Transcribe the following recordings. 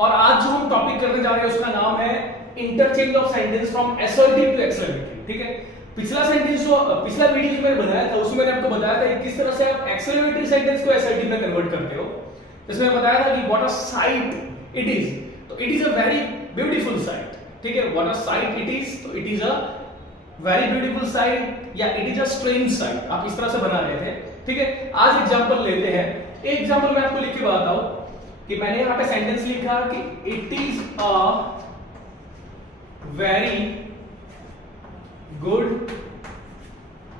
और आज जो हम टॉपिक करने जा रहे हैं उसका नाम है interchange of sentence from assertive to exclamatory. ठीक है, पिछला वीडियो जो मैंने बनाया था उसमें मैंने आपको बताया था कि किस तरह से आप एक्सक्लेमेटरी सेंटेंस को असर्टिव में कन्वर्ट करते हो। इसमें मैं बताया था कि what a sight it is, तो it is a very beautiful sight. ठीक है, what a sight it is, तो it is a very beautiful sight या it is a strange sight, आप इस तरह से बना रहे थे। ठीक है, आज एग्जांपल लेते हैं। एक एग्जांपल मैं आपको लिख के बताता हूं कि मैंने यहां पे सेंटेंस लिखा कि it is a very good,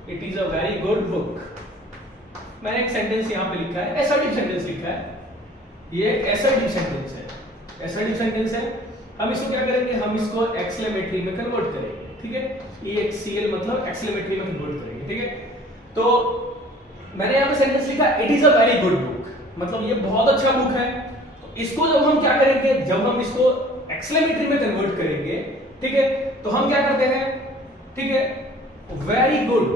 it is a very good book. मैंने एक सेंटेंस यहां पे लिखा है, असर्टिव सेंटेंस लिखा है, ये असर्टिव सेंटेंस है, असर्टिव सेंटेंस है। हम इसको क्या करेंगे, हम इसको एक्सक्लेमेटरी में कन्वर्ट करेंगे। ठीक है, EXCL मतलब एक्सक्लेमेटरी में कन्वर्ट करेंगे। ठीक है, तो मैंने यहां पे सेंटेंस लिखा it is a very good book, मतलब ये बहुत अच्छा बुक है। तो इसको जब हम क्या करेंगे, जब हम इसको एक्सक्लेमेटरी में कन्वर्ट करेंगे, ठीक है, तो हम क्या करते हैं, ठीक है, वेरी गुड,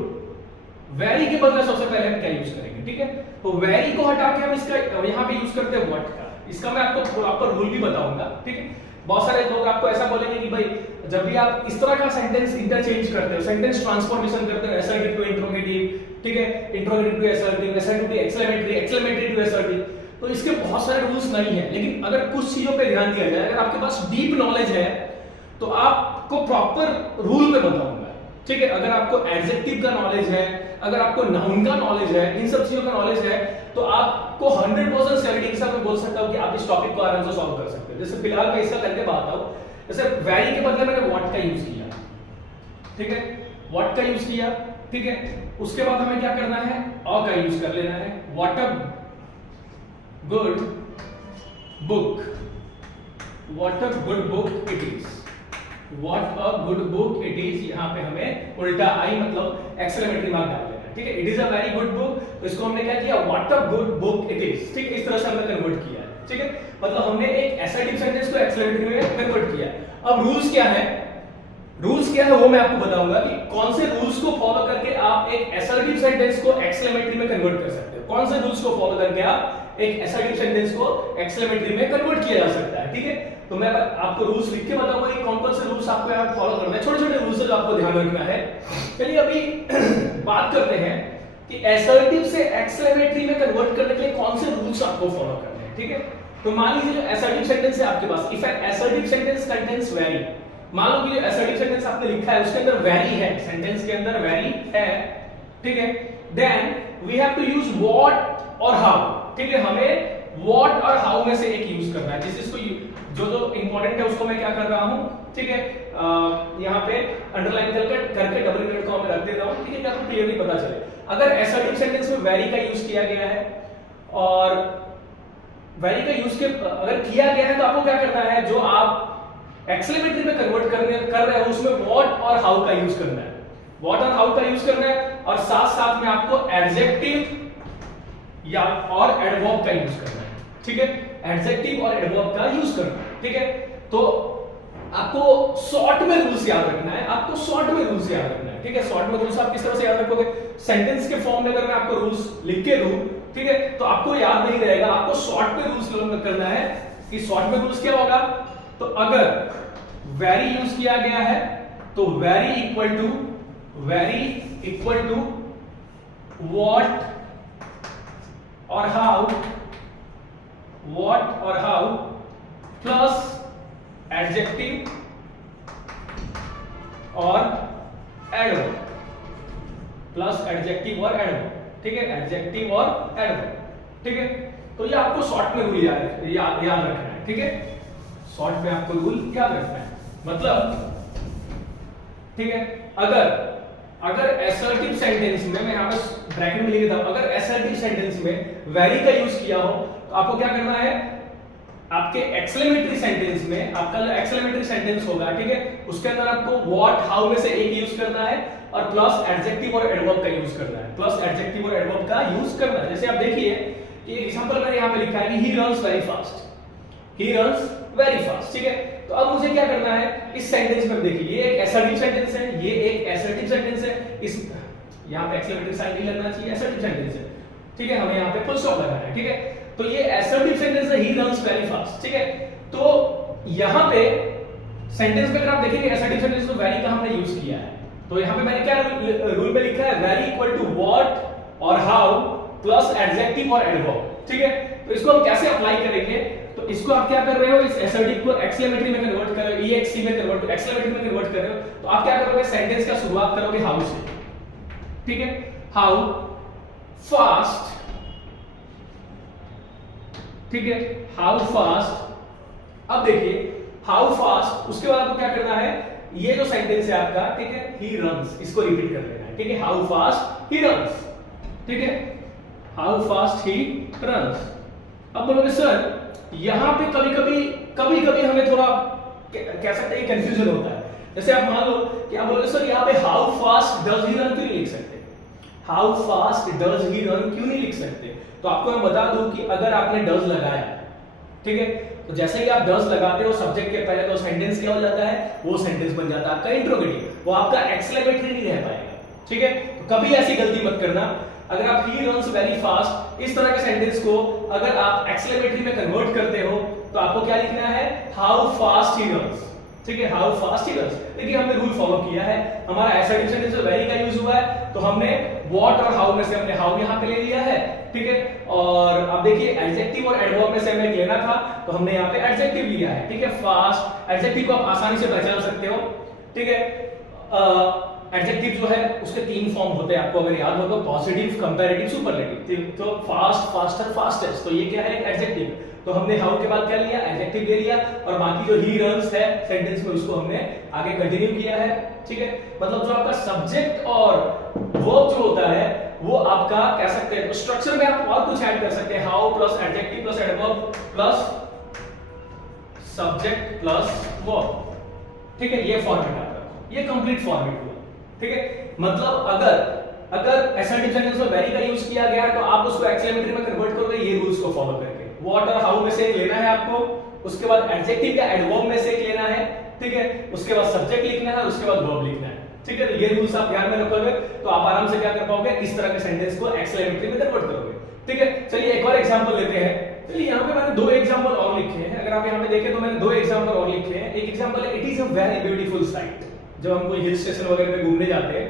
वेरी के बदले सबसे पहले हम क्या यूज करेंगे। ठीक है, तो वेरी को हटा के हम इसका यहां पे यूज करते हैं व्हाट का। इसका मैं आपको प्रॉपर रूल भी बताऊंगा। ठीक है, बहुत सारे लोग आपको ऐसा बोलेंगे कि भाई जब भी आप इस तरह का सेंटेंस इंटरचेंज करते हो, सेंटेंस ट्रांसफॉर्मेशन करते हो, असर्टिव टू इंट्रोगेटिव, ठीक है, interrogative to assertive, assertive to exclamatory, exclamatory to assertive, तो इसके बहुत सारे रूल्स नहीं है। लेकिन अगर कुछ चीजों पे ध्यान दिया जाए, अगर आपके पास डीप नॉलेज है तो आपको प्रॉपर रूल में बताऊंगा। ठीक है, अगर आपको एडजेक्टिव का नॉलेज है, अगर आपको नाउन का नॉलेज है, इन सब चीजों का नॉलेज है, तो आपको 100% सिक्योरिटी के साथ मैं बोल सकता हूं कि आप इस टॉपिक को आराम से सॉल्व कर सकते हैं। जैसे फिलहाल मैं इसका करके बताता हूं, जैसे वेरी के बदले मैंने व्हाट का यूज किया। ठीक है, व्हाट का यूज किया। ठीक है, उसके बाद हमें क्या करना है, अ का यूज कर लेना है। What a good book, what a good book it is, what a good book it is, यहां पे हमें उल्टा आई मतलब एक्सक्लेमेटरी मार्क डाल देना है। ठीक है, it is a very good book, तो इसको हमने क्या किया, what a good book it is. ठीक है, इस तरह से हमने कन्वर्ट किया है। ठीक है, मतलब हमने एक असर्टिव सेंटेंस को एक्सक्लेमेटरी में कन्वर्ट किया। अब रूल्स क्या है, रूल्स क्या है वो मैं आपको बताऊंगा कि कौन से रूल्स को फॉलो करके आप एक असर्टिव सेंटेंस को एक्सक्लेमेटरी में कन्वर्ट कर सकते हो। कौन से रूल्स को फॉलो करके आप एक असर्टिव सेंटेंस को एक्सक्लेमेटरी में कन्वर्ट किया जा सकता है। ठीक है, तो मैं आपको रूल्स लिख के बताऊंगा कि कौन कौन से रूल्स आपको यहां फॉलो करना है, छोटे छोटे रूल्स है जो आपको ध्यान रखना है। चलिए अभी बात करते हैं कि असर्टिव से एक्सक्लेमेटरी में कन्वर्ट करने के लिए कौन से रूल्स आपको फॉलो करने हैं। ठीक है, तो मान लीजिए जो असर्टिव सेंटेंस है आपके पास, if an assertive sentence contains very, मान लो कि जो असर्टिव सेंटेंस आपने लिखा है उसके अंदर वेरी है, सेंटेंस के अंदर वेरी है। ठीक है, then we have to use what और हाउ। ठीक है, हमें व्हाट और हाउ में से एक यूज करना है। जिस इसको जो जो इंपॉर्टेंट है उसको मैं क्या कर रहा हूं, ठीक है, यहां पे अंडरलाइन करके डबल इनवर्टेड कॉमा में रख दे रहा हूं। ठीक है, आपको क्लियरली पता चले अगर असर्टिव सेंटेंस में वेरी का यूज किया गया है और वेरी का यूज अगर किया गया है तो आपको क्या करना है, जो आप एक्सक्लेमेटरी में कन्वर्ट कर रहे हो उसमें व्हाट और हाउ का यूज करना है, व्हाट और हाउ का यूज करना है, और साथ साथ में आपको एडजेक्टिव या और एडवर्ब का यूज करना है। ठीक है, एडजेक्टिव और एडवर्ब का यूज करना है। ठीक है, तो आपको शॉर्ट में रूल्स याद रखना है, आपको शॉर्ट में रूल्स याद रखना है। ठीक है, शॉर्ट में रूल्स आप किस तरह से याद रखोगे, सेंटेंस के फॉर्म में अगर मैं आपको रूल्स लिख के दूं, ठीक है, तो आपको याद नहीं रहेगा। आपको शॉर्ट में रूल्स लर्न करना है कि शॉर्ट में रूल्स क्या होगा। तो अगर वेरी यूज किया गया है तो वेरी इक्वल टू व्हाट और हाउ, व्हाट और हाउ प्लस एडजेक्टिव और एडवर्ब, प्लस एडजेक्टिव और एडवर्ब। ठीक है, एडजेक्टिव और एडवर्ब। ठीक है, तो ये आपको शॉर्ट में रूल याद रखना है। ठीक है, शॉर्ट में आपको रूल याद रखना है, मतलब ठीक है, अगर असर्टिव सेंटेंस में, मैं यहां पे ब्रैकेट में लिख देता हूं, अगर असर्टिव सेंटेंस में वेरी का यूज किया हो तो आपको क्या करना है, आपके एक्सक्लेमेटरी सेंटेंस में, आपका जो एक्सक्लेमेटरी सेंटेंस होगा, ठीक है, उसके अंदर आपको व्हाट हाउ में से एक यूज करना है और प्लस एडजेक्टिव और एडवर्ब का यूज करना है, प्लस एडजेक्टिव और एडवर्ब का यूज करना है। जैसे आप देखिए ये एग्जांपल मैंने यहां पे लिखा है कि he runs very fast, he runs very fast. ठीक है, तो अब मुझे क्या करना है, इस सेंटेंस में देखिए ये एक असर्टिव सेंटेंस है, ये एक असर्टिव सेंटेंस है, इस यहां पे एक्सक्लेमेटरी साइन नहीं लगना चाहिए, असर्टिव सेंटेंस है। ठीक है, हमें यहां पे फुल स्टॉप लगाना है। ठीक है, तो ये असर्टिव सेंटेंस है, ही रन्स वेरी फास्ट। ठीक है, तो यहां पे सेंटेंस में अगर आप देखेंगे असर्टिव सेंटेंस तो वेरी का हमने यूज किया है, तो यहां पे मैंने क्या रूल में लिखा है, वेरी इक्वल टू व्हाट और हाउ प्लस एडजेक्टिव और एडवर्ब, ठीक है। तो इसको हम कैसे अप्लाई करेंगे, तो इसको आप क्या कर रहे हो, इस असर्टिव को एक्सक्लेमेटरी में कन्वर्ट कर रहे हो, ईएक्ससी में कन्वर्ट टू एक्सक्लेमेटरी में कन्वर्ट कर रहे हो, तो आप क्या करोगे, सेंटेंस का शुरुआत करोगे हाउ से, ठीक है। हाउ फास्ट, ठीक है, हाउ फास्ट। अब देखिए हाउ फास्ट, उसके बाद आपको क्या करना है, ये जो सेंटेंस है आपका, ठीक है, ही रन्स, इसको रिपीट कर लेना है, ठीक है। हाउ फास्ट ही रन्स, ठीक है, हाउ फास्ट ही रन्स। अब बोलोगे सर यहां पे कभी कभी हमें थोड़ा कह सकते हैं कंफ्यूजन होता है, जैसे आप मान लो कि आप बोलोगे सर यहाँ पे how fast does he run क्यों नहीं लिख सकते, how fast does he run क्यों नहीं लिख सकते। तो आपको मैं बता दूं कि अगर आपने डज लगाया, ठीक है, तो जैसे ही आप डज लगाते हो सब्जेक्ट के पहले, तो सेंटेंस क्या हो जाता है, वो सेंटेंस बन जाता है आपका इंट्रोगेटिव, वो आपका एक्सक्लेमेटरी नहीं रह पाएगा, ठीक है। तो कभी ऐसी गलती मत करना, अगर आप ही रन्स वेरी फास्ट इस तरह के सेंटेंस को अगर आप एक्सक्लेमेटरी में कन्वर्ट करते हो, तो आपको क्या लिखना है, हाउ फास्ट ही रन्स, ठीक है, हाउ फास्ट ही रन्स। देखिए हमने रूल फॉलो किया है, हमारा असर्टिव सेंटेंस में वेरी का यूज हुआ है, तो हमने व्हाट और हाउ में से हमने हाउ यहां पे ले लिया है, ठीक है। और अब देखिए एडजेक्टिव और एडवर्ब में से हमें लेना था, तो हमने यहाँ पे एडजेक्टिव लिया है, ठीक है। फास्ट एडजेक्टिव को आप आसानी से पहचान सकते हो, ठीक है। एडजेक्टिव जो है उसके 3 फॉर्म होते हैं, आपको अगर याद हो तो पॉजिटिव, कंपैरेटिव, सुपरलेटिव। तो फास्ट, फास्टर, फास्टेस्ट, तो ये क्या है, एक एडजेक्टिव। तो हमने हाउ के बाद क्या लिया, एडजेक्टिव ले लिया, और बाकी जो ही रन्स है सेंटेंस में उसको हमने आगे कंटिन्यू किया है, ठीक है। मतलब जो आपका सब्जेक्ट और वर्ब जो होता है वो आपका कह सकते हैं, तो स्ट्रक्चर में आप और कुछ ऐड कर सकते हैं, how plus adjective plus adverb plus subject plus verb, ठीक है। ये फॉर्मेट आपका, ये कंप्लीट फॉर्मेट हुआ, ठीक है। मतलब अगर असर्टिव सेंटेंस में वेरी का यूज किया गया तो आप उसको एक्सक्लेमेटरी में कन्वर्ट करोगे ये रूल्स को फॉलो करके। व्हाट और हाउ में से एक लेना है आपको, उसके बाद एडजेक्टिव या एडवर्ब में से एक लेना है, ठीक है, उसके बाद सब्जेक्ट लिखना है, उसके बाद वर्ब लिखना है, ठीक है। तो ये रूल्स आप ध्यान में रखोगे तो आप आराम से क्या कर पाओगे, इस तरह के सेंटेंस को एक्सक्लेमेटरी में कन्वर्ट करोगे, ठीक है। चलिए एक और एग्जांपल लेते हैं। चलिए यहाँ पे मैंने 2 एग्जांपल और लिखे हैं, अगर आप यहाँ पे देखें तो मैंने 2 एग्जांपल और लिखे हैं। एक एग्जांपल है, it is a very beautiful site. जब हम कोई हिल स्टेशन वगैरह पे घूमने जाते हैं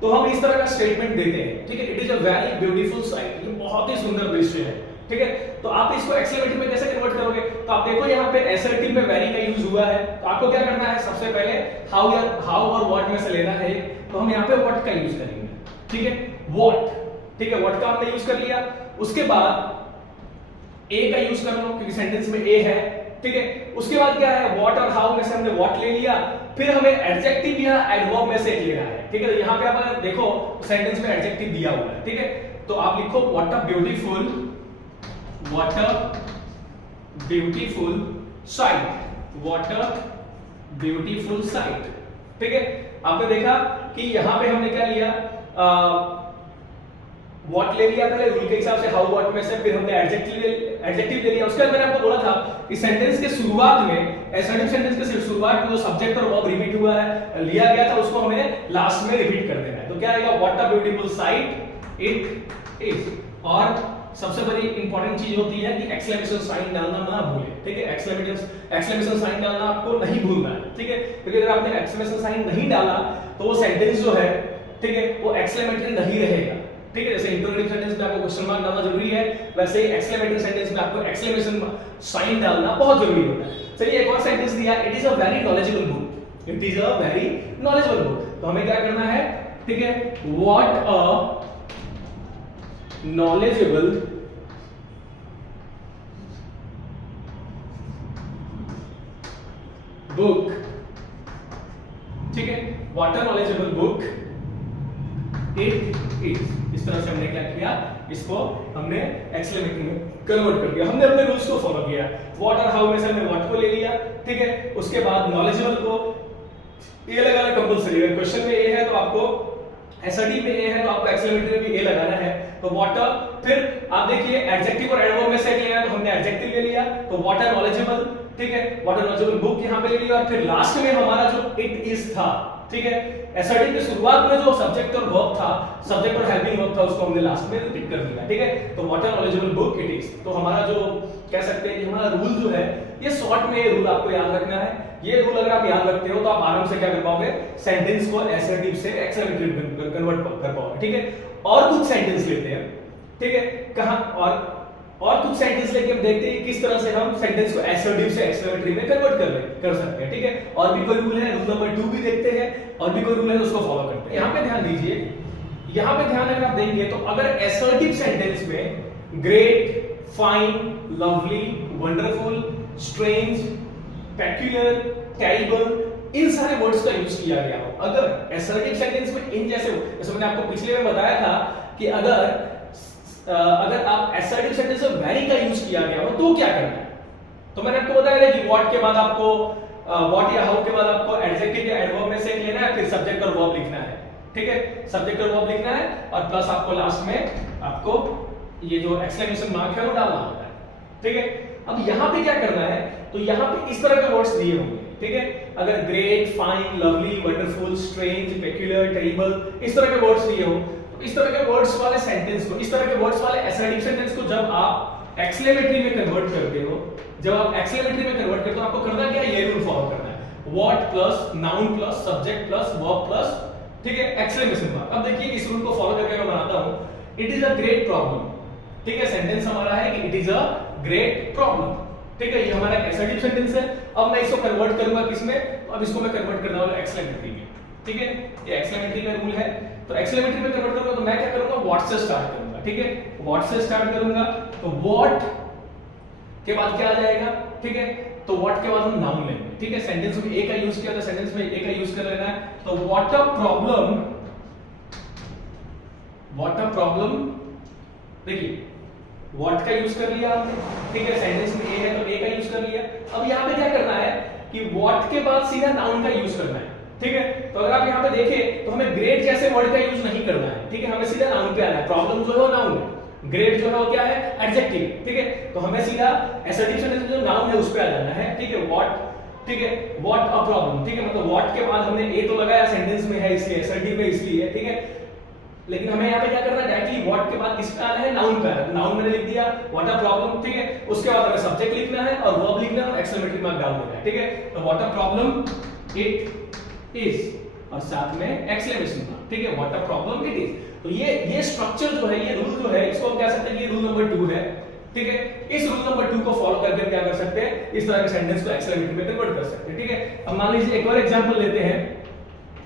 तो हम इस तरह का स्टेटमेंट देते हैं, ठीक है, it is a very beautiful site, ये बहुत ही सुंदर दृश्य है, ठीक है। तो आप इसको एक्सक्लेमेटिव में कैसे कन्वर्ट करोगे, तो आप देखो यहाँ पे असर्टिव में वेरी का यूज हुआ है, तो आपको क्या करना है, सबसे पहले हाउ और व्हाट में से लेना है, तो हम यहाँ पे व्हाट का यूज करेंगे, ठीक है, व्हाट, ठीक है, व्हाट का आपने यूज कर लिया। उसके बाद ए का यूज कर लो क्योंकि सेंटेंस में ए है, ठीक है। उसके बाद क्या है, व्हाट और हाउ में से हमने व्हाट ले लिया, फिर हमें एडजेक्टिव या एडवर्ब में से एक लेना है, ठीक है। तो यहाँ पे आप अगर देखो सेंटेंस में एडजेक्टिव दिया हुआ है, ठीक है, तो आप लिखो what a beautiful sight, what a beautiful sight, ठीक है। आपने देखा कि यहाँ पे हमने क्या लिया, व्हाट ले लिया पहले रूल के हिसाब से, हाउ व्हाट में से फिर हमने एडजेक्टिव ले लिया। उसके बाद मैंने आपको बोला था कि सेंटेंस के शुरुआत में, असर्टिव सेंटेंस के शुरुआत में जो सब्जेक्ट और वर्ब रिपीट हुआ है, लिया गया था, उसको हमें लास्ट में रिपीट कर देना है। तो क्या आएगा, what a beautiful sight it is. और सबसे बड़ी इंपॉर्टेंट चीज होती है कि एक्सक्लेमेशन साइन डालना ना भूलें, ठीक है। एक्सक्लेमेशन साइन डालना आपको नहीं भूलना है, ठीक है, क्योंकि अगर आपने एक्सक्लेमेशन साइन नहीं डाला तो वो सेंटेंस जो है, ठीक है, वो एक्सक्लेमेटरी नहीं रहेगा, ठीक है। जैसे इंटरोगेटिव सेंटेंस में आपको क्वेश्चन मार्क डालना जरूरी है, वैसे ही एक्सक्लेमेटरी सेंटेंस में आपको एक्सक्लेमेशन साइन डालना बहुत जरूरी होता है। चलिए एक और सेंटेंस दिया, it is a very knowledgeable book, it is a very knowledgeable book. तो हमें क्या करना है, ठीक है, व्हाट अ knowledgeable book, ठीक है, what a knowledgeable book it is। इस तरह से हमने क्या किया, इसको हमने एक्सक्लेमेटरी में कन्वर्ट कर दिया, हमने अपने रूल्स को फॉलो किया। व्हाट और हाउ में से हमने व्हाट को ले लिया, ठीक है। उसके बाद नॉलेजेबल को ए लगाना कंपलसरी है, क्वेश्चन में ए है तो आपको, एसआरटी में ए है तो आपको एक्सक्लेमेटरी में भी ए लगाना है। तो वाटर, फिर आप देखिए एडजेक्टिव और एडवर्ब में से एक लेना है, तो हमने एडजेक्टिव ले लिया, तो वाटर नॉलेजेबल, ठीक है, वाटर नॉलेजेबल बुक यहां पे ले लिया। और फिर लास्ट में हमारा जो इट इज था, ठीक है। एसर्टिव की शुरुआत में जो सब्जेक्ट और वर्ब था, सब्जेक्ट और हेल्पिंग वर्ब था, उसको हमने लास्ट में रिपीट कर दिया, ठीक है। तो what an knowledgeable book it is. तो हमारा जो कह सकते हैं कि हमारा रूल जो है, ये शॉर्ट में ये रूल आपको याद रखना है। ये रूल अगर आप याद रखते हो तो आप आराम से क्या कर पाओगे, सेंटेंस को एसर्टिव से एक्सक्लेमेटरी में कन्वर्ट कर पाओगे, ठीक है। और कुछ सेंटेंस लेते हैं, ठीक है, कहां और कुछ सेंटेंस लेके हम देखते हैं किस तरह से हम सेंटेंस को एसर्टिव से एक्सक्लेमेटरी में कन्वर्ट कर सकते हैं, ठीक है। और भी कोई रूल है, रूल नंबर 2 भी देखते हैं, और भी कोई रूल है तो उसको फॉलो करते हैं। यहाँ पे ध्यान दीजिए, यहाँ पे ध्यान अगर आप देंगे तो अगर एसर्टिव सेंटेंस में great, fine, lovely, wonderful, strange, peculiar, terrible, इन सारे वर्ड्स का यूज किया गया हो, अगर एसर्टिव सेंटेंस में इन जैसे मैंने आपको पिछले में बताया था कि अगर आप एसर्टिव सेंटेंस में वेरी का यूज किया गया हो तो क्या करना है। तो मैंने आपको बताया कि व्हाट के बाद आपको व्हाट या हाउ के बाद आपको एडजेक्टिव या एडवर्ब में से एक लेना है, फिर सब्जेक्ट और वर्ब लिखना है, ठीक है। सब्जेक्ट और वर्ब लिखना है और प्लस आपको लास्ट में आपको ये जो एक्सक्लेमेशन मार्क है वो डालना होता है, ठीक है। अब यहाँ पे क्या करना है, तो यहाँ पे इस तरह के वर्ड्स दिए होंगे, ठीक है। अगर great, fine, lovely, wonderful, strange, peculiar, terrible, इस तरह के वर्ड्स दिए हो, तो इस तरह के वर्ड्स वाले सेंटेंस को, इस तरह के वर्ड्स वाले एसर्टिव सेंटेंस को जब आप एक्सक्लेमेटरी में कन्वर्ट करते हो, जब आप एक्सक्लेमेटरी में कन्वर्ट करते हो, आपको करना क्या है, ये रूल फॉलो करना है, what plus noun plus subject plus verb plus, ठीक है, एक्सक्लेमेशन मार्क। अब देखिए इस रूल को फॉलो करके मैं बनाता हूं, it is a great problem, ठीक है। सेंटेंस हमारा है कि it is a great problem, ठीक है। ये हमारा एसर्टिव सेंटेंस है। अब मैं इसको कन्वर्ट करूंगा किसमें, तो अब इसको मैं कन्वर्ट करने वाला एक्सक्लेमेटरी में, ठीक है। ये एक्सक्लेमेटरी का रूल है। तो एक्सक्लेमेटरी में कन्वर्ट करूंगा तो मैं क्या करूंगा, व्हाट से स्टार्ट करूंगा, ठीक है। व्हाट से स्टार्ट करूंगा तो व्हाट के बाद क्या आ जाएगा, ठीक है। तो व्हाट के बाद हम नाउन लेंगे, ठीक है। सेंटेंस में ए का यूज किया तो सेंटेंस में ए का यूज कर लेना है। तो व्हाट अ प्रॉब्लम, देखिए व्हाट का यूज कर लिया आपने, ठीक है। सेंटेंस में ए है तो ए का यूज कर लिया। अब यहाँ पे क्या करना है कि व्हाट के बाद सीधा नाउन का यूज करना है, ठीक है। तो अगर आप यहाँ पे देखें तो हमें ग्रेट जैसे वर्ड का यूज नहीं करना है, ठीक है। हमें सीधा नाउन पे आना है। प्रॉब्लम जो है वो नाउन है, ग्रेट जो है वो क्या है, एडजेक्टिव, ठीक है। तो हमें सीधा एसर्टिव सेंटेंस में जो नाउन है उस पे आ जाना है, ठीक है। व्हाट, ठीक है, व्हाट अ प्रॉब्लम, ठीक है। मतलब व्हाट के बाद हमने ए तो लगाया, सेंटेंस में है इसलिए, एसर्टिव में इसलिए, ठीक है। लेकिन हमें यहाँ पे क्या करना है, डायरेक्टली व्हाट के बाद किस पे आना है, नाउन पे आना है। नाउन मैंने लिख दिया, व्हाट अ प्रॉब्लम, ठीक है। उसके बाद हमें सब्जेक्ट लिखना है और वर्ब लिखना है और एक्सक्लेमेटरी मार्क डाल देना है, ठीक है। तो what a problem it is और साथ में एक्सक्लेमेशन मार्क, ठीक है। What a problem it is. तो ये स्ट्रक्चर जो है, ये रूल जो है, इसको हम कह सकते हैं कि रूल नंबर 2 है, ठीक है। इस रूल नंबर 2 को फॉलो करके क्या कर सकते हैं, इस तरह के सेंटेंस को एक्सक्लेमेटरी में कन्वर्ट कर सकते हैं, ठीक है। अब मान लीजिए एक और एग्जांपल लेते हैं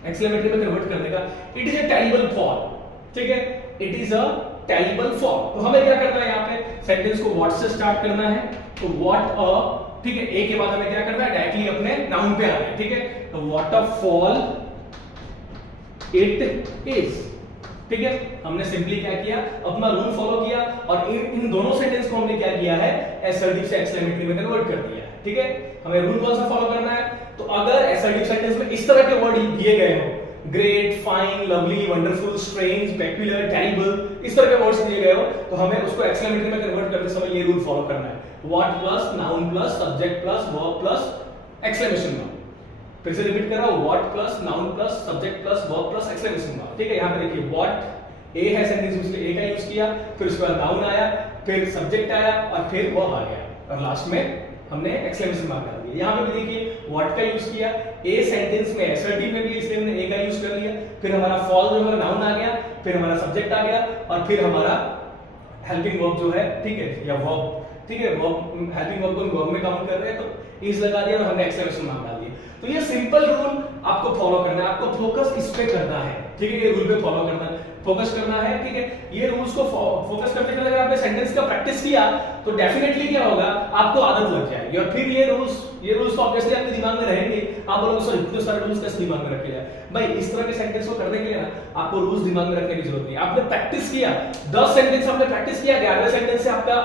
एक्सक्लेमेटरी में कन्वर्ट करने का। It is a terrible fall, ठीक है। It is a terrible fall. तो हमें क्या करना है, यहाँ पे सेंटेंस को व्हाट से स्टार्ट करना है। तो व्हाट अ, ठीक है, ए के बाद हमें क्या करना है, डायरेक्टली अपने नाउन पे आना है, ठीक है। तो what a fall it is, ठीक है। हमने सिंपली क्या किया, अपना रूल फॉलो किया और इन दोनों सेंटेंस को हमने क्या किया है, एसर्टिव से एक्सक्लेमेटरी में कन्वर्ट कर दिया, ठीक है। हमें रूल कौन सा फॉलो करना है, तो अगर एसर्टिव सेंटेंस में इस तरह के वर्ड दिए गए हो, great, fine, lovely, wonderful, strange, peculiar, terrible, इस तरह के वर्ड्स दिए गए हो, तो हमें उसको एक्सक्लेमेटरी में कन्वर्ट करते समय ये रूल फॉलो करना है, what plus noun plus subject plus verb plus exclamation mark. फिर से रिपीट कर रहा हूं, what plus noun plus subject plus verb plus exclamation mark, ठीक है। यहां पे देखिए व्हाट ए है सेंटेंस में, इसलिए ए का यूज किया, फिर उसके बाद नाउन आया, फिर सब्जेक्ट आया और फिर वर्ब आ गया और लास्ट में हमने एक्सक्लेमेशन मार्क डाल दिया। यहां पे भी देखिए व्हाट का यूज किया, ए सेंटेंस में एसर्टिव में भी इसलिए हमने ए का यूज कर लिया, फिर हमारा फॉल जो है नाउन आ गया, फिर हमारा सब्जेक्ट आ गया और फिर हमारा हेल्पिंग वर्ब जो है, ठीक है, या वर्ब, ठीक है, वर्ब, हेल्पिंग वर्ब को हम वर्ब में काउंट कर रहे हैं तो इज लगा दिया और हमने एक्सक्लेमेशन मार्क डाल दिया। तो ये सिंपल रूल आपको फॉलो करना है, आपको फोकस इस पे करना है, ठीक है। ये रूल पे फॉलो करना है, फोकस करना है, ठीक है। ये रूल्स को फोकस करते करते अगर आपने सेंटेंस का प्रैक्टिस किया तो डेफिनेटली क्या होगा, आपको आदत लग जाएगी और फिर ये रूल्स तो ऑब्वियसली आपके दिमाग में रहेंगे। आप बोलोगे सर इतने सारे रूल्स कैसे दिमाग में रखे जाए, भाई इस तरह के सेंटेंस को करने के लिए ना आपको रूल्स दिमाग में रखने की जरूरत नहीं है। आपने प्रैक्टिस किया, 10 सेंटेंस आपने प्रैक्टिस किया, 11वें सेंटेंस से आपका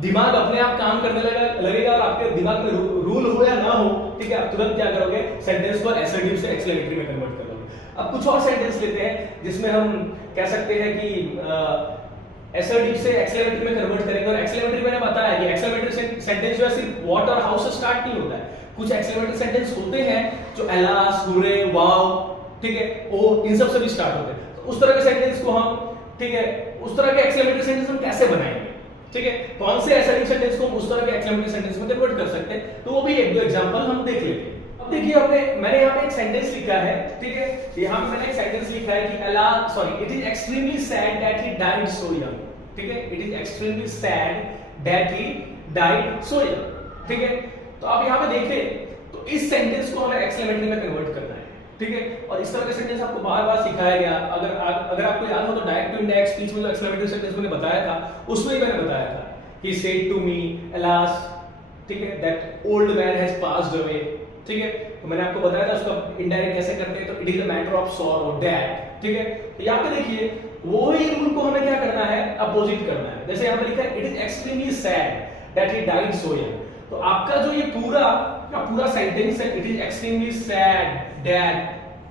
दिमाग अपने आप काम करने लगेगा और आपके दिमाग में रूल हो या ना हो, ठीक है, आप तुरंत क्या करोगे, सेंटेंस को एसर्टिव से एक्सक्लेमेटरी में कन्वर्ट कर लोगे। अब कुछ और सेंटेंस लेते हैं जिसमें हम कह सकते हैं कि एसर्टिव से एक्सक्लेमेटरी में कन्वर्ट करेंगे। और एक्सक्लेमेटरी मैंने बताया कि एक्सक्लेमेटरी सेंटेंस जो है सिर्फ व्हाट और हाउ से स्टार्ट नहीं होता है, कुछ एक्सक्लेमेटरी सेंटेंस होते हैं जो एलास, हुरे, वाव, ठीक है, ओ इन सब से भी स्टार्ट होते हैं। तो उस तरह के सेंटेंस को हम, ठीक है, उस तरह के एक्सक्लेमेटरी सेंटेंस हम कैसे बनाएंगे, ठीक है, कौन से ऐसे सेंटेंस को हम उस तरह के एक्सक्लेमेटरी सेंटेंस में कन्वर्ट कर सकते हैं, तो वो भी एक दो एग्जांपल हम देख लेते हैं। अब देखिए मैंने यहाँ पे एक सेंटेंस लिखा है, ठीक है, यहाँ पे मैंने एक सेंटेंस लिखा है कि it is extremely sad that he died so young, ठीक है, it is extremely sad that he died so young, ठीक है। तो आप यहाँ पे देखें तो इस सेंटेंस को हमें एक्सक्लेमेटरी में कन्वर्ट करना है, ठीक है, और इस तरह के सेंटेंस आपको बार-बार सिखाया गया। अगर आपको याद हो तो डायरेक्ट टू इंडायरेक्ट स्पीच में जो एक्सक्लेमेटरी सेंटेंस मैंने बताया था, उसमें ही मैंने बताया था he said to me alas, ठीक है, that old man has passed away, ठीक है। तो मैंने आपको बताया था उसका इनडायरेक्ट कैसे करते हैं, तो it is a matter of sorrow that, ठीक है। तो यहाँ पे देखिए वो ही रूल को हमें क्या करना है, अपोजिट करना है। जैसे यहाँ पे लिखा है it is extremely sad that he died so young, तो आपका जो ये पूरा सेंटेंस है, it is extremely sad that,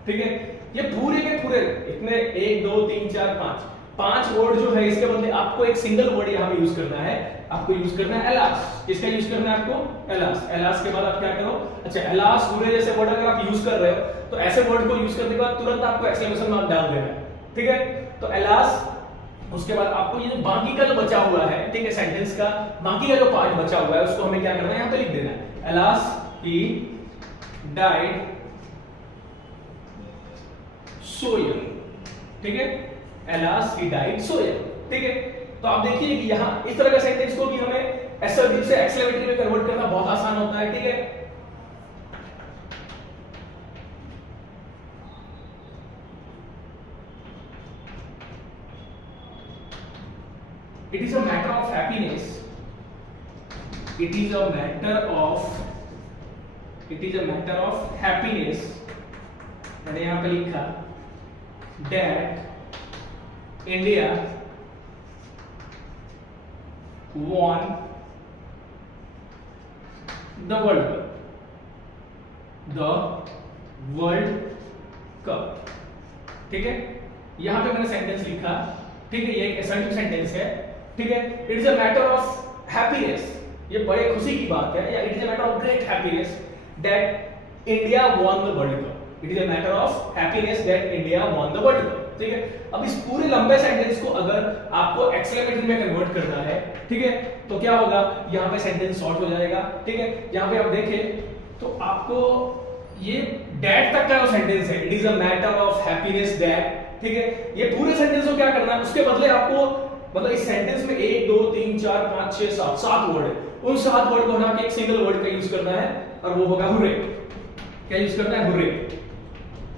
ठीक है, ये पूरे के पूरे इतने 1 2 3 4 5 वर्ड जो है, इसके बदले आपको एक सिंगल वर्ड यहाँ पे यूज करना है, आपको यूज करना है एलास। किसका यूज करना है आपको? एलास। एलास के बाद आप क्या करो, अच्छा एलास हुरे जैसे वर्ड अगर आप यूज कर रहे हो तो ऐसे वर्ड को यूज करने के बाद तुरंत आपको एक्सक्लेमेशन मार्क डाल देना है, ठीक है। तो एलास, उसके बाद आपको ये जो बाकी का जो बचा हुआ है, ठीक है, सेंटेंस का बाकी का जो पार्ट बचा हुआ है उसको हमें क्या करना है, यहाँ पे लिख देना है alas he died so young, ठीक है, alas he died so young, ठीक है। तो आप देखिए कि यहाँ इस तरह का सेंटेंस को भी हमें एसर्टिव से एक्सक्लेमेटरी में कन्वर्ट करना बहुत आसान होता है, ठीक है। It is a matter of happiness. It is a matter of happiness. मैंने यहाँ पे लिखा that India won the World Cup, ठीक है। यहाँ पे मैंने सेंटेंस लिखा, ठीक है, ये एक असर्टिव सेंटेंस है, ठीक है। It is a matter of happiness, ये बड़े खुशी की बात है, या it is a matter of great happiness that India won the world cup. It is a matter of happiness that India won the world cup, ठीक है। अब इस पूरे लंबे सेंटेंस को अगर आपको एक्सक्लेमेटरी में कन्वर्ट करना है, ठीक है, तो क्या होगा, यहाँ पे सेंटेंस शॉर्ट हो जाएगा, ठीक है। यहाँ पे आप देखें तो आपको ये दैट तक का जो सेंटेंस है, it is a matter of happiness that, ठीक है, ये पूरे सेंटेंस को क्या करना है, उसके बदले आपको मतलब इस सेंटेंस में 1 2 3 4 5 6 7 वर्ड है, उन 7 वर्ड को हटा के एक सिंगल वर्ड का यूज करना है, और वो होगा हुर्रे। क्या यूज करना है? हुर्रे।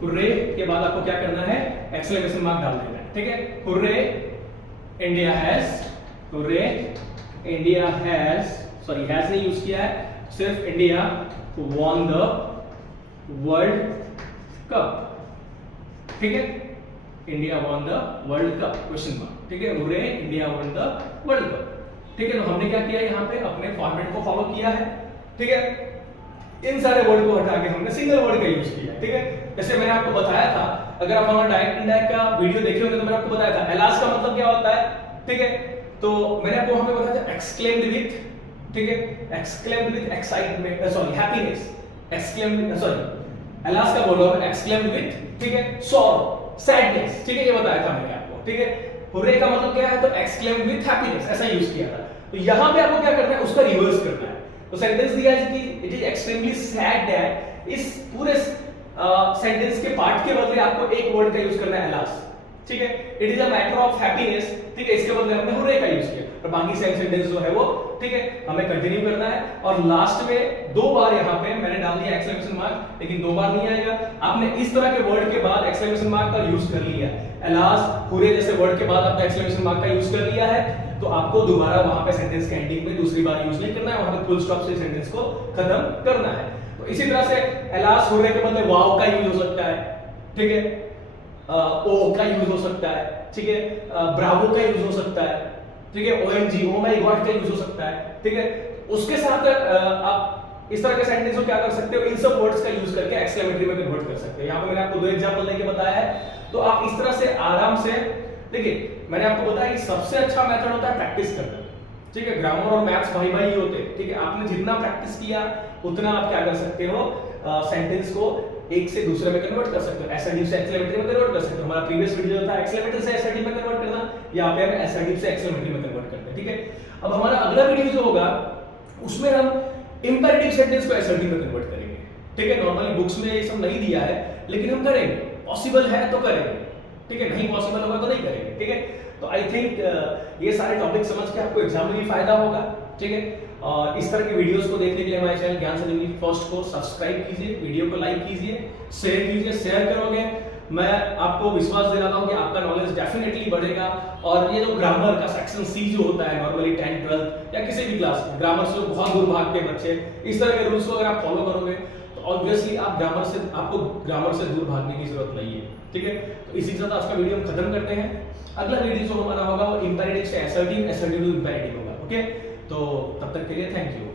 हुर्रे के बाद आपको क्या करना है, एक्सक्लेमेशन मार्क डाल देना है, ठीक है। Hurray India has, hurray India has, sorry has नहीं यूज किया है, सिर्फ India won the world cup, ठीक है, India won the world cup question mark, ठीक है, hurray India won the world cup, ठीक है। तो हमने क्या किया, यहाँ पे अपने फॉर्मेट को फॉलो किया है, ठीक है। इन सारे वर्ड को हटा के हमने सिंगल वर्ड का यूज किया, ठीक है। जैसे मैंने आपको बताया था, अगर आप हमारा डायरेक्ट इनडायरेक्ट का वीडियो देखे होंगे तो मैंने आपको बताया था एलास का मतलब क्या होता है, ठीक है। तो मैंने आपको वहां पे बताया था एक्सक्लेम्ड विथ, ठीक है, exclaimed with excitement, sorry happiness, exclaimed, sorry alas का बोलो एक्सक्लेम्ड विथ, ठीक है, सॉरो, सैडनेस, ठीक है, ये बताया था मैंने आपको, ठीक है। हुर्रे का मतलब क्या है, तो एक्सक्लेम्ड विथ हैप्पीनेस, ऐसा यूज किया था। तो यहां पे आपको क्या करना है, उसका रिवर्स करना है। तो सेंटेंस दिया है कि it is extremely sad that, इस पूरे सेंटेंस के पार्ट के बदले आपको एक वर्ड का यूज करना है एलास, ठीक है। It is a matter of happiness, ठीक है, इसके बदले हमने हुर्रे का यूज किया, और बाकी सेम सेंटेंस जो है वो, ठीक है, हमें कंटिन्यू करना है। और लास्ट में 2 बार यहाँ पे मैंने डाल दिया एक्सक्लेमेशन मार्क, लेकिन 2 बार नहीं आएगा। आपने इस तरह के वर्ड के बाद एक्सक्लेमेशन मार्क का यूज कर लिया, एलास हुर्रे जैसे वर्ड के बाद आपने एक्सक्लेमेशन मार्क का यूज कर लिया है, तो आपको दोबारा वहां पे सेंटेंस के एंडिंग में दूसरी बार यूज नहीं करना है, वहां पे फुल स्टॉप से सेंटेंस को खत्म करना है। तो इसी तरह से एलास हुर्रे के बदले वाव का यूज हो सकता है, ठीक है, ओ का यूज हो सकता है, ठीक है, ब्रावो का यूज हो सकता है, ठीक है, ओएमजी, ओ माय गॉड का यूज हो सकता है, ठीक है। उसके साथ आप इस तरह के सेंटेंस को क्या कर सकते हो, इन सब वर्ड्स का यूज करके एक्सक्लेमेटरी में कन्वर्ट कर सकते हो। यहाँ पे मैंने आपको 2 एग्जांपल देके बताया है, तो आप इस तरह से आराम से देखिए। मैंने आपको बताया कि सबसे अच्छा मेथड होता है प्रैक्टिस करना, ठीक है। ग्रामर और मैथ्स भाई भाई ही होते हैं, ठीक है। आपने जितना प्रैक्टिस किया उतना आप क्या कर सकते हो, सेंटेंस को एक से दूसरे में कन्वर्ट कर सकते हो, एसआरडी से एक्सेलेरोमीटर में कन्वर्ट कर सकते हो। हमारा प्रीवियस वीडियो था एक्सेलेरोमीटर से एसआरडी में कन्वर्ट करना, यहाँ पे हम एसआरडी से एक्सेलेरोमीटर में कन्वर्ट करते हैं, ठीक है। अब हमारा अगला वीडियो जो होगा उसमें हम इंपेरेटिव सेंटेंस को एसआरडी में कन्वर्ट करेंगे, ठीक है। नॉर्मली बुक्स में ये सब नहीं दिया है, लेकिन हम करेंगे, पॉसिबल है तो करेंगे, ठीक है, नहीं पॉसिबल होगा तो नहीं करेंगे, ठीक है। तो आई थिंक ये सारे टॉपिक समझ के आपको एग्जाम में भी फायदा होगा, ठीक है। और इस तरह के वीडियोस को देखने के लिए हमारे चैनल ज्ञान संजीवनी फर्स्ट को सब्सक्राइब कीजिए, वीडियो को लाइक कीजिए, शेयर कीजिए। शेयर करोगे मैं आपको विश्वास दिलाता हूं कि आपका नॉलेज डेफिनेटली बढ़ेगा। और ये जो ग्रामर का सेक्शन सी जो होता है नॉर्मली 10th 12th या किसी भी क्लास में, ग्रामर से बहुत दूर भागते हैं बच्चे, इस तरह के रूल्स को अगर आप फॉलो करोगे तो ऑब्वियसली आपको ग्रामर से दूर भागने की जरूरत नहीं है, ठीक है। तो इसी के साथ आज का वीडियो हम खत्म करते हैं। अगला वीडियो जो हमारा होगा वो इंपेरेटिव से एसर्टिव, एसर्टिव टू इंपेरेटिव होगा, ओके। तो तब तक के लिए थैंक यू।